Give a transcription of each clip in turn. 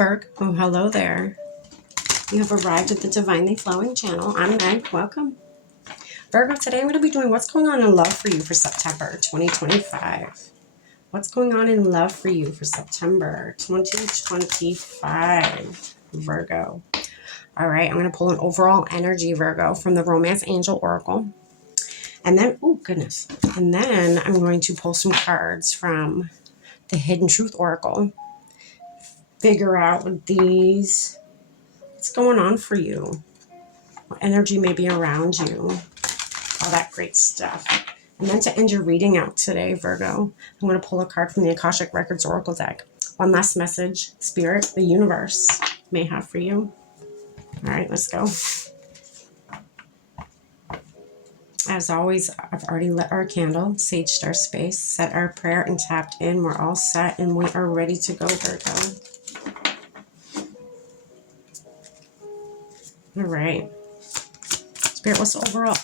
Virgo, oh, hello there. You have arrived at the Divinely Flowing channel. I'm Meg. Welcome. Virgo, today I'm going to be doing what's going on in love for you for September 2025. What's going on in love for you for September 2025, Virgo. All right, I'm going to pull an overall energy, Virgo, from the Romance Angel Oracle. And then, oh, goodness. And then I'm going to pull some cards from the Hidden Truth Oracle. Figure out with these what's going on for you, what energy may be around you, all that great stuff. And then to end your reading out today, Virgo, I'm going to pull a card from the Akashic Records Oracle deck. One last message Spirit, the universe may have for you. All right, let's go. As always, I've already lit our candle, saged our space, set our prayer, and tapped in. We're all set and we are ready to go, Virgo. All right. Spirit, what's the overall?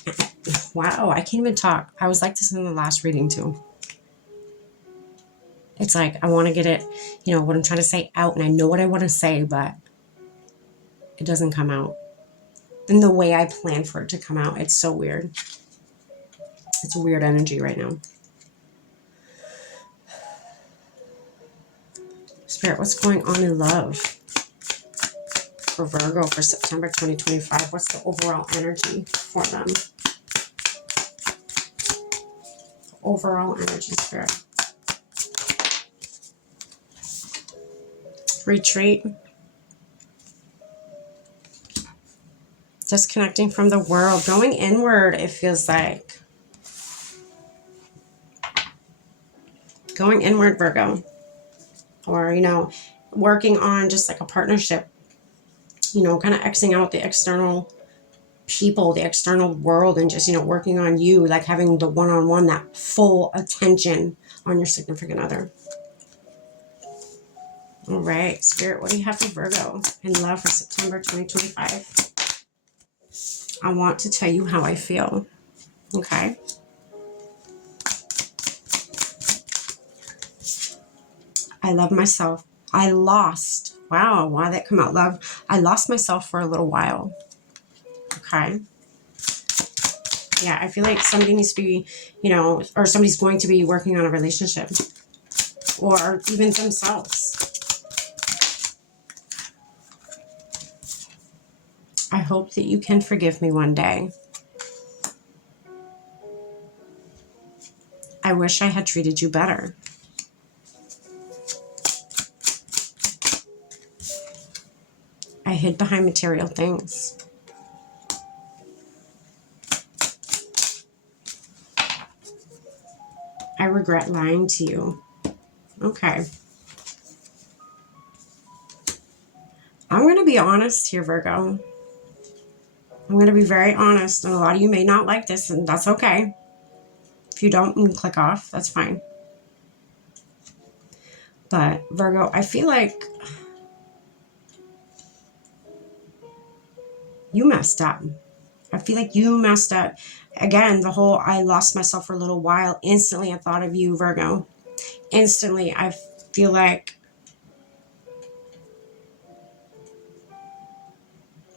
Wow, I can't even talk. I was like this in the last reading too. It's like I want to get it, what I'm trying to say out, and I know what I want to say, but it doesn't come out in the way I planned for it to come out. It's so weird. It's a weird energy right now. Spirit, what's going on in love for Virgo for September 2025? What's the overall energy for them? Overall energy, Spirit. Retreat. Disconnecting from the world. Going inward, it feels like. Going inward, Virgo. Or, working on just like a partnership. Kind of Xing out the external people, the external world, and just, working on you, like having the one-on-one, that full attention on your significant other. All right, Spirit, what do you have for Virgo in love for September 2025? I want to tell you how I feel, okay? I love myself. I lost, wow, why did that come out? Love, I lost myself for a little while, okay? Yeah, I feel like somebody needs to be, or somebody's going to be working on a relationship, or even themselves. I hope that you can forgive me one day. I wish I had treated you better. I hid behind material things. I regret lying to you. Okay. I'm going to be honest here, Virgo. I'm going to be very honest, and a lot of you may not like this, and that's okay. If you don't, you can click off. That's fine. But, Virgo, I feel like you messed up. I feel like you messed up. Again, the whole I lost myself for a little while. Instantly, I thought of you, Virgo. Instantly, I feel like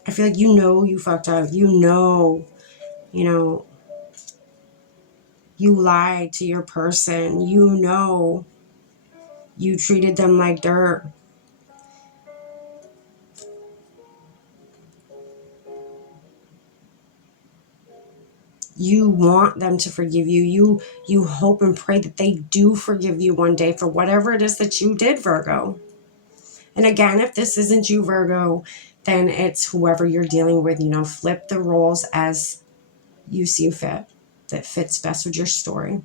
you fucked up. You lied to your person. You treated them like dirt. You want them to forgive you. You hope and pray that they do forgive you one day for whatever it is that you did, Virgo. And again, if this isn't you, Virgo, then it's whoever you're dealing with. Flip the roles as you see fit, that fits best with your story.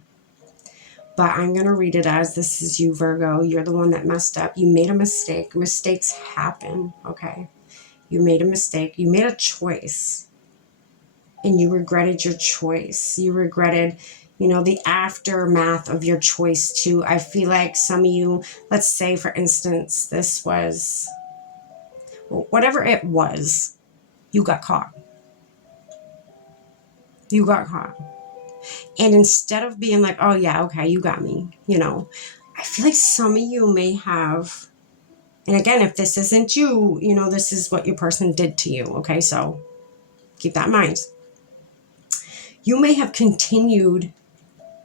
But I'm going to read it as this is you, Virgo. You're the one that messed up. You made a mistake. Mistakes happen, okay? You made a mistake. You made a choice. And you regretted your choice. You regretted, the aftermath of your choice too. I feel like some of you, let's say, for instance, this was, whatever it was, you got caught. You got caught. And instead of being like, oh yeah, okay, you got me, I feel like some of you may have And again, if this isn't you, this is what your person did to you. Okay, so keep that in mind. You may have continued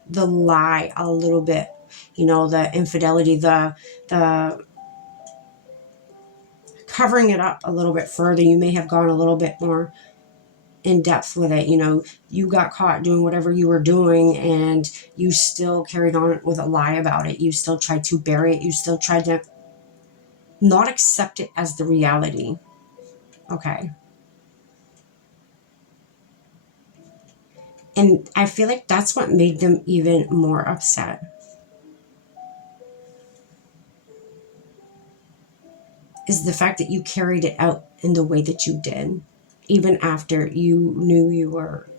the lie a little bit, the infidelity, the covering it up a little bit further. You may have gone a little bit more in depth with it. You got caught doing whatever you were doing and you still carried on with a lie about it. You still tried to bury it. You still tried to not accept it as the reality. Okay. And I feel like that's what made them even more upset. Is the fact that you carried it out in the way that you did, even after you knew you were,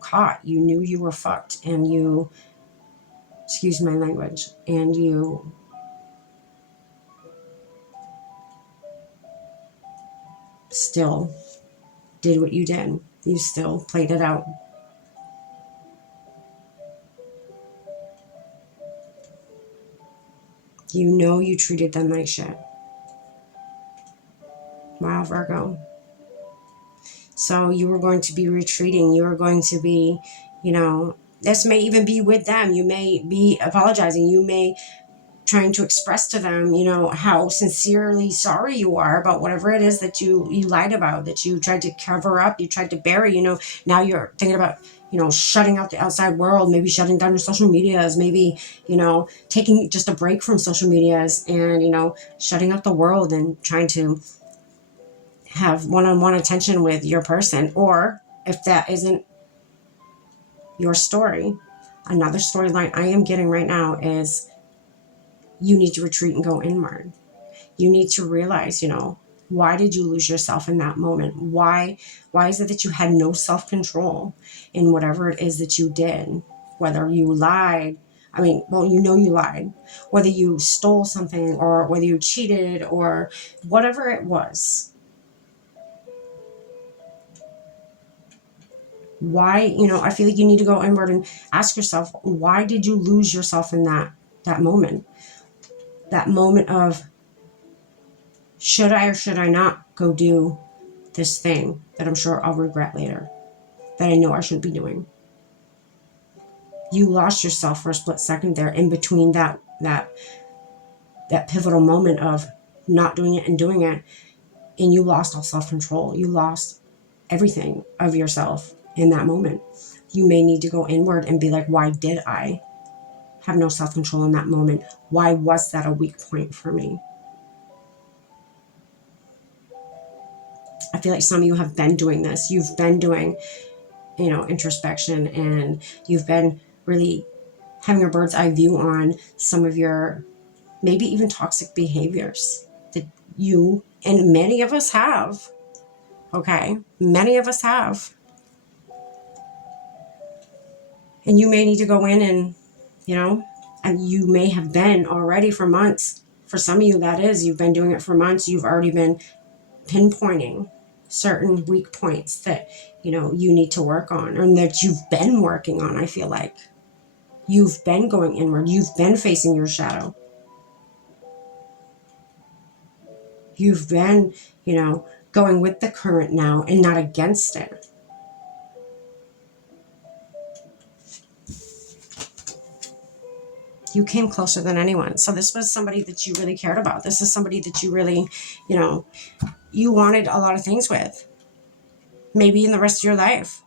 caught. You knew you were fucked, and you, excuse my language, and you still did what you did. You still played it out. You treated them like shit. Wow, Virgo. So you were going to be retreating. You were going to be, this may even be with them. You may be apologizing. You may trying to express to them, how sincerely sorry you are about whatever it is that you lied about, that you tried to cover up, you tried to bury. Now you're thinking about, shutting out the outside world, maybe shutting down your social medias, maybe, taking just a break from social medias and, shutting out the world and trying to have one-on-one attention with your person. Or if that isn't your story, another storyline I am getting right now is you need to retreat and go inward. You need to realize, why did you lose yourself in that moment? Why is it that you had no self-control in whatever it is that you did? Whether you lied, you lied, whether you stole something or whether you cheated or whatever it was. Why, I feel like you need to go inward and ask yourself, why did you lose yourself in that moment? That moment of, should I or should I not go do this thing that I'm sure I'll regret later, that I know I shouldn't be doing? You lost yourself for a split second there in between that pivotal moment of not doing it and doing it, and you lost all self-control. You lost everything of yourself in that moment. You may need to go inward and be like, why did I have no self-control in that moment? Why was that a weak point for me? I feel like some of you have been doing this. You've been doing, introspection, and you've been really having a bird's eye view on some of your maybe even toxic behaviors that you and many of us have. Okay, many of us have. And you may need to go in and, and you may have been already for months. For some of you, that is, you've been doing it for months. You've already been pinpointing certain weak points that, you need to work on, and that you've been working on. I feel like you've been going inward. You've been facing your shadow. You've been, going with the current now and not against it. You came closer than anyone. So this was somebody that you really cared about. This is somebody that you really, you wanted a lot of things with. Maybe in the rest of your life.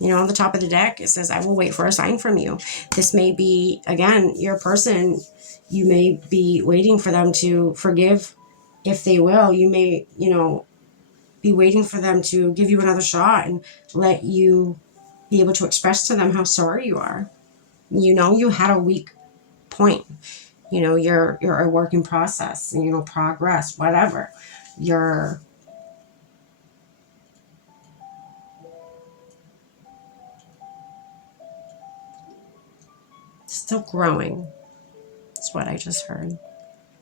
On the top of the deck, it says, I will wait for a sign from you. This may be, again, your person. You may be waiting for them to forgive if they will. You may, be waiting for them to give you another shot and let you be able to express to them how sorry you are. You had a weak point. You're a work in process, progress, whatever. You're still growing. That's what I just heard.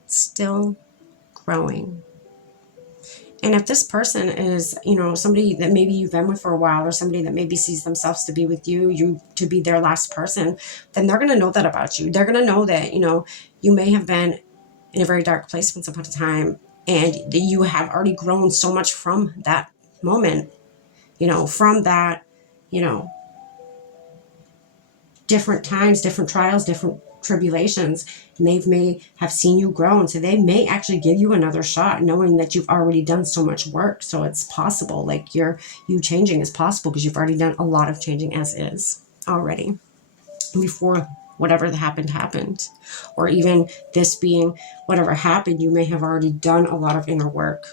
Still growing. And if this person is, somebody that maybe you've been with for a while, or somebody that maybe sees themselves to be with you to be their last person, then they're going to know that about you. They're going to know that, you may have been in a very dark place once upon a time. And you have already grown so much from that moment, from that, you know, different times, different trials, different tribulations, and they may have seen you grow, and so they may actually give you another shot, knowing that you've already done so much work. So it's possible, like you changing is possible because you've already done a lot of changing as is already before whatever happened, or even this being whatever happened, you may have already done a lot of inner work.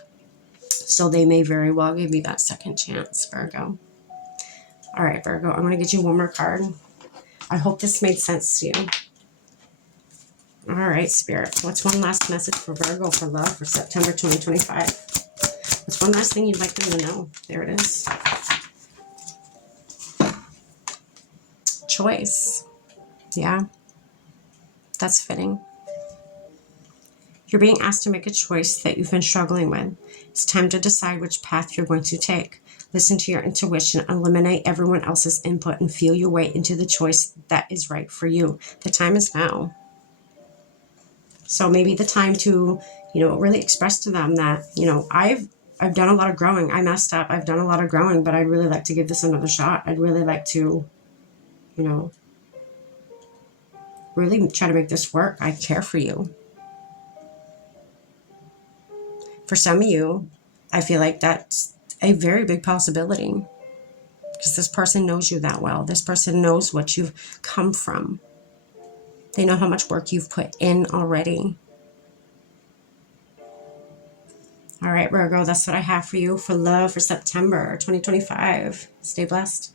So they may very well give you that second chance, Virgo. All right, Virgo, I'm going to get you one more card. I hope this made sense to you. All right, Spirit. What's one last message for Virgo for love for September 2025? What's one last thing you'd like them to know? There it is. Choice. Yeah, that's fitting. You're being asked to make a choice that you've been struggling with. It's time to decide which path you're going to take. Listen to your intuition, eliminate everyone else's input, and feel your way into the choice that is right for you. The time is now. So maybe the time to, really express to them that, I've done a lot of growing. I messed up. I've done a lot of growing, but I'd really like to give this another shot. I'd really like to, really try to make this work. I care for you. For some of you, I feel like that's a very big possibility because this person knows you that well. This person knows what you've come from. They know how much work you've put in already. All right, Virgo, that's what I have for you for love for September 2025. Stay blessed.